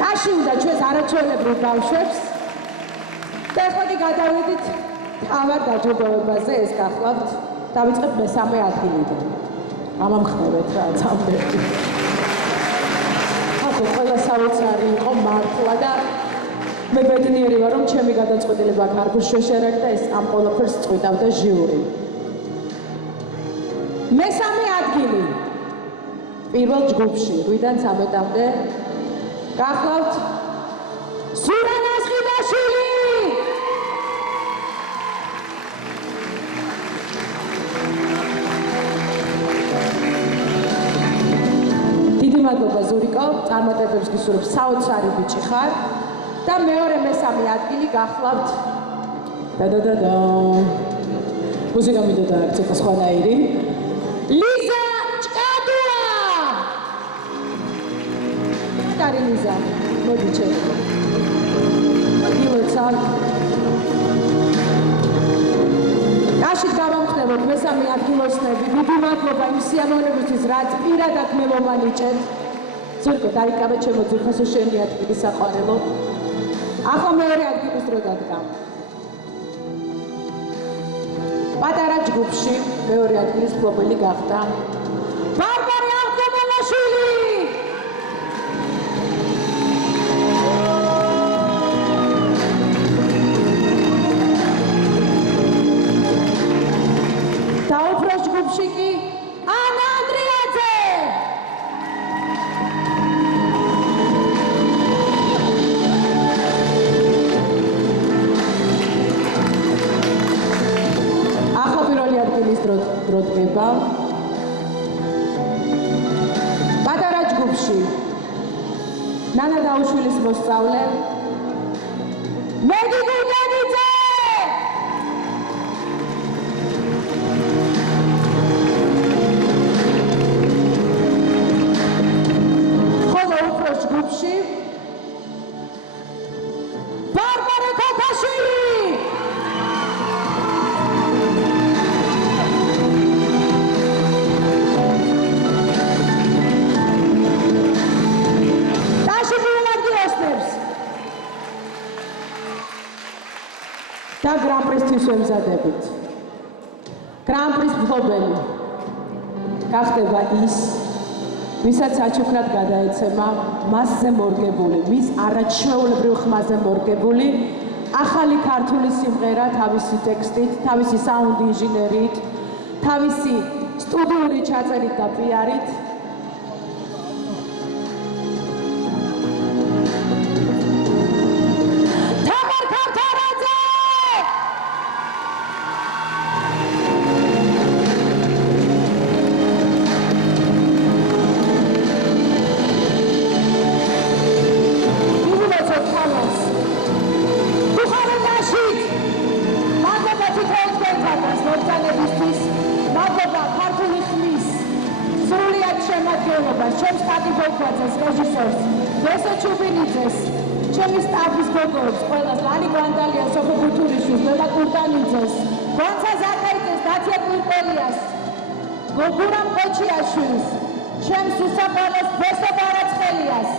ტაში უნდა ჩვენს არაჩვეულებრივ ბავშვებს და ეხლა კი გადავიდით თავარ დაჯილდოებაზე. ეს გახლავთ დავიწყებ მესამე ადგილიდან. ამამხნევეთ რა წამბები. ყველა საოცარი იყო მართლა და მე ბედნიერი ვარ რომ ჩემი გადაწყვეტილება არ გუშეშერაკ და ეს ამ ყველაფერს წვიდავდა ჟიური. მესამე ადგილი პირველ ჯგუფში 8-დან 13-მდე გახლავთ სურანა სხიდაშვილი. მადლობა ზურიკო, წარმატებებს გისურვებ, საოცარი ბიჭი ხარ და მეორე მესამე ადგილი გახლავთ და მუსიკა მინდოდა აქ ცოტა სხვანაირი ლიზა ჭკადუა. კარი ლიზა, მოდი ჩემო. გილოცავ. აშით გავამხნევოთ მესამე ადგილოსნები. დიდი მადლობა იმ სიამოვნებისთვის, რაც პირადად მე მომანიჭეთ. ზურიკო, დაიკავე ჩემო ძირფასო შენი ადგილი საყვარელო. ახლა მეორე ადგილის დრო დადგა. პატარა ჯგუფში მეორე ადგილის მფლობელი გახდა ბარბარე აღდგომელაშვილი. და უფროს ჯგუფში კი ანა ანდრიაძე. ახლა პირველი ადგილის დრო დგება. პატარა ჯგუფში ნანა დაუშვილის მოსწავლე მეგი გუდანიძე. ჯგუფში ბარბარე ქოქაშვილი. ტაში პირველადგილოსნებს და გრან-პრისთვის ვემზადებით. გრან-პრის მფლობელი გახდება ის, ვისაც საჩუქრად გადაეცემა მასზე მორგებული, მის არაჩვეულებრივ ხმაზე მორგებული ახალი ქართული სიმღერა თავისი ტექსტით, თავისი საუნდ ინჟინერით, თავისი სტუდიური ჩაწერით და პიარით. თამარ ქართარაძე! მადლობა ქართული ხმის სრულიად შემადგენლობას, ჩემს სტატიფოქვაძეს, რეჟისორს, დესო ჩუბინიძეს, ჩემი სტაფის გოგოებს, ყველას, ლალი გვანდალიას, სოფო გუთურიშვილს, ლელა კურტანიძეს, გონცა ზაქარიძეს, დათია კვირტელიას, გოგურამ ყოჩიაშვილს, ჩემს უსაყვალოს ბესო ბარაცხელიას, ადამიანს,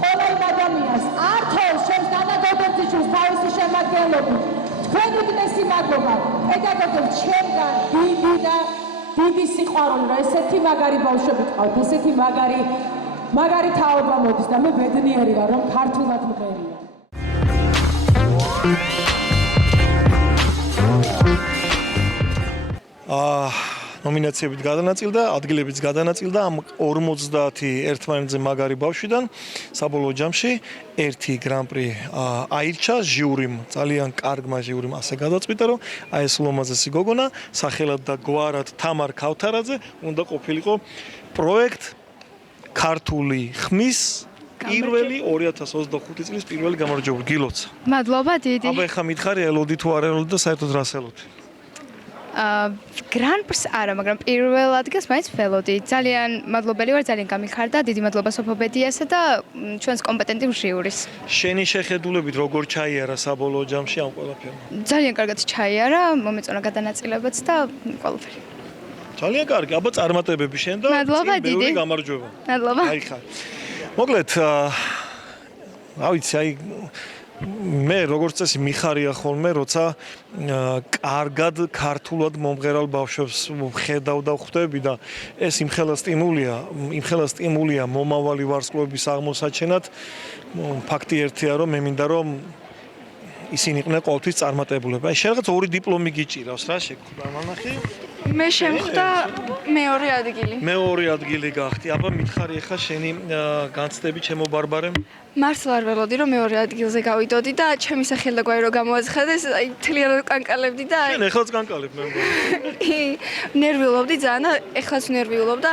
ყოველ ადამიანს, ართოს ჩემს დანადოდებისთვის თავისი შემადგენლობით, თქვენ უდიდესი მადლობა, პედაგოგებს ჩემგან დიდი და დიდი სიყვარული, რომ ესეთი მაგარი ბავშვები ყავთ, ესეთი მაგარი თაობა მოდის და მე ბედნიერი ვარ, რომ ქართულად მღერია. ნომინაციებით გადანაწილდა, ადგილებიც გადანაწილდა ამ 50 ერთმანეთზე მაგარი ბავშვიდან საბოლოო ჯამში ერთი გრან-პრი აირჩა ჟიურიმ, ძალიან კარგმა ჟიურიმ ასე გადაწყვიტა, რომ აი ეს ულამაზესი გოგონა სახელად და გვარად თამარ ქავთარაძე უნდა ყოფილიყო პროექტ ქართული ხმის პირველი 2025 წლის პირველი გამარჯვებული. გილოცა. მადლობა დიდი. აბა ეხა მითხარი ელოდი თუ არ ელოდი და საერთოდ რას ელოდი? გრან-პრს არა, მაგრამ პირველ ადგილს მაინც ველოდი. ძალიან მადლობელი ვარ, ძალიან გამიხარდა. დიდი მადლობა სოფობედიასა და ჩვენს კომპეტენტი ჟიურის. შენი შეხედულებით როგორ ჩაიარა საბოლოო ჯამში ამ ყველაფერმა? ძალიან კარგად ჩაიარა, მომეწონა გადანაწილებაც და ყველაფერი. ძალიან კარგი, აბა წარმატებები შენ და დიდი გამარჯვება. მადლობა. აი ხარ. მოკლედ, რა ვიცი, აი მე როგორც წესი მიხარია ხოლმე, როცა კარგად ქართულად მომღერალ ბავშვებს ხედავ და ხვდები და ეს იმხელა სტიმულია მომავალი ვარსკვლავების აღმოსაჩენად. ფაქტი ერთია, რომ მე მინდა რომ ისინი იყვნენ ყოველთვის წარმატებულები. აი შენ რაღაც ორი დიპლომი გიჭირავს, რა შეგხვდა მანახი? მე შემხვდა მეორე ადგილი. მეორე ადგილი გახდი. აბა მითხარი ახლა შენი განცდები ჩემო ბარბარემ? მართლა არ ველოდი რომ მეორე ადგილზე გავიდოდი და ჩემი სახელი და გვარი რო გამოაცხადეს, აი მთლიანად კანკალებდი და შენ ეხლაც კანკალებ მე მგონი. ნერვიულობდი ძალიან და ეხლაც ნერვიულობ და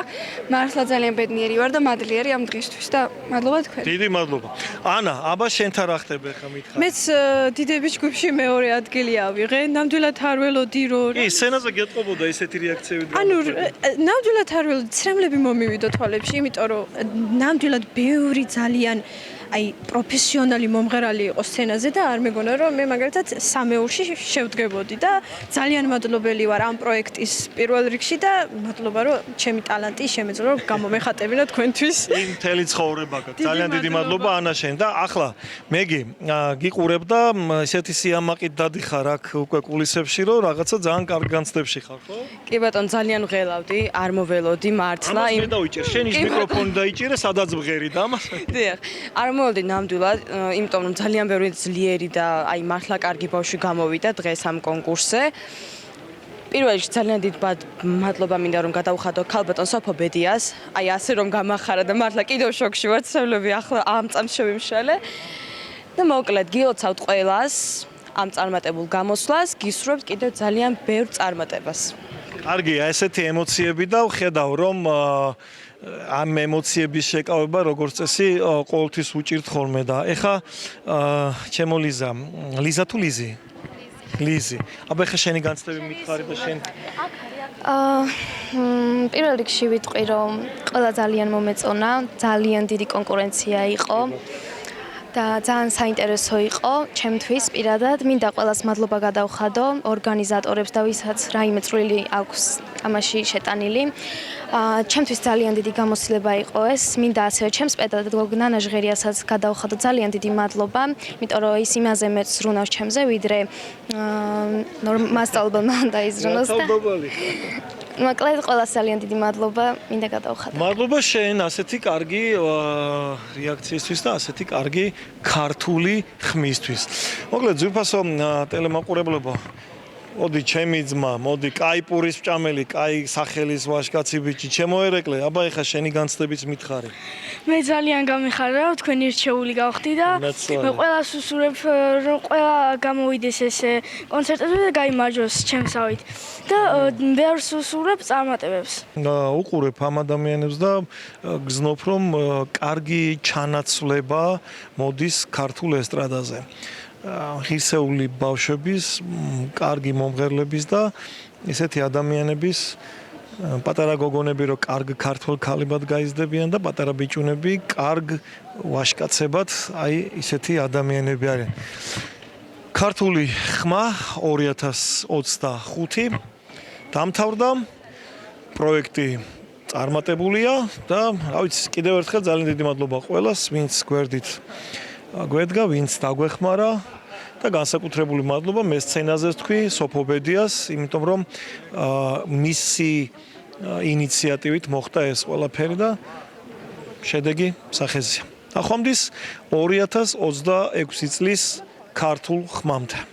მართლა ძალიან ბედნიერი ვარ და მადლიერი ამ დღისთვის და მადლობა თქვენ. დიდი მადლობა. ანა, აბა შენთან რა ხდება ახლა მითხარი? მეც დიდების ჯგუფში მეორე ადგილი ავიღე. ნამდვილად არ ველოდი რომ კი, სცენაზე გეტყობოდა ესეთი რეაქციები. ანუ ნამდვილად არ ველოდი, ცრემლები მომივიდო თვალებში, იმიტომ რომ ნამდვილად ბევრი ძალიან აი პროფესიონალი მომღერალი იყო სცენაზე და არ მეგონა რომ მე მაგალითად სამეურში შევდგებოდი და ძალიან მადლობელი ვარ ამ პროექტის პირველ რიგში და მადლობა რომ ჩემი ტალანტი შემეძლო რომ გამომეხატებინა თქვენთვის. იმ მთელი ცხოვრება გაქვს. ძალიან დიდი მადლობა ანა შენ და ახლა მეგი გიყურებ და ესეთი სიამაყით დადიხარ აქ უკვე კულისებში რომ რაღაცა ძალიან კარგ განცდებში ხარ, ხო? კი ბატონ, ძალიან ვღელავდი, არ მოველოდი მართლა. ამას მე დავიჭერ, შენ ის მიკროფონი დაიჭირე, სადაც ვღერი და ამას. დიახ. არ მოვედი ნამდვილად, იმიტომ რომ ძალიან ბევრი ძლიერი და აი მართლა კარგი ბავშვი გამოვიდა დღეს ამ კონკურსზე. პირველ რიგში ძალიან დიდ მადლობა მინდა რომ გადავხადო ქალბატონ სოფობედიას. აი ასე რომ გამახარა და მართლა კიდევ შოქში ვარ, ცევლები ახლა ამ წამს შევიმშალე. და მოკლედ გილოცავთ ყველას ამ წარმატებულ გამოსვლას, გისურვებთ კიდევ ძალიან ბევრ წარმატებას. კარგია, ესეთი ემოციები და ვხედავ რომ ამ ემოციების შეკავება როგორც წესი ყოველთვის უჭირთ ხოლმე და ეხა ჩემო ლიზა თუ ლიზი? ლიზი. აბა ეხა შენი განცდები მითხარი და შენ პირველ რიგში ვიტყვი რომ ყველა ძალიან მომეწონა, ძალიან დიდი კონკურენცია იყო. და ძალიან საინტერესო იყო ჩემთვის პირადად. მინდა ყველას მადლობა გადავხადო ორგანიზატორებს და ვისაც რაიმე წვლილი აქვს ამაში შეტანილი. ჩემთვის ძალიან დიდი გამოცდილება იყო ეს. მინდა ასევე ჩემს პედაგოგ ნანა ჟღერიასაც გადავხადო ძალიან დიდი მადლობა, იმიტომ რომ ის იმაზე მეც ზრუნავს ჩემზე, ვიდრე მასწავლებელმა დაიზრუნოს და მოკლედ ყველას ძალიან დიდი მადლობა მინდა გადავხადო. მადლობა შენ ასეთი კარგი რეაქციისთვის და ასეთი კარგი ქართული ხმისთვის. მოკლედ ძვირფასო ტელემაყურებლებო, მოდი ჩემი ძმა, მოდი კაი პურის ვჭამელი, კაი სახელის ვაჟკაცი ბიჭი, ჩემოერეკლე, აბა ეხა შენი განცდებით მითხარი. მე ძალიან გამიხარდა რომ თქვენი რჩეული გავხდი და მე ყველას უსურვებ რომ ყველა გამოვიდეს ეს კონცერტებზე და გაიმარჯვოს ჩემსავით და ბევრს უსურვებ წარმატებებს. უყურებ ამ ადამიანებს და გზნობ რომ კარგი ჩანაცვლება მოდის ქართულ ესტრადაზე. ღირსეული ბავშვების, კარგი მომღერლების და ესეთი ადამიანების პატარა გოგონები რო კარგ ქართულ ქალებად გაიზრდებიან და პატარა ბიჭუნები კარგ ვაჟკაცებად, აი ისეთი ადამიანები არიან. ქართული ხმა 2025 დამთავრდა, პროექტი წარმატებულია და რა ვიცი, კიდევ ერთხელ ძალიან დიდი მადლობა ყველას, ვინც გვერდით გვედგა, ვინც დაგვეხმარა და განსაკუთრებული მადლობა მესცენაზეს თქვი, სოფობედიას, იმიტომ რომ მისი ინიციატივით მოხდა ეს ყველაფერი და შედეგი სახეზეა. ნახვამდის 2026 წლის ქართულ ხმამდე.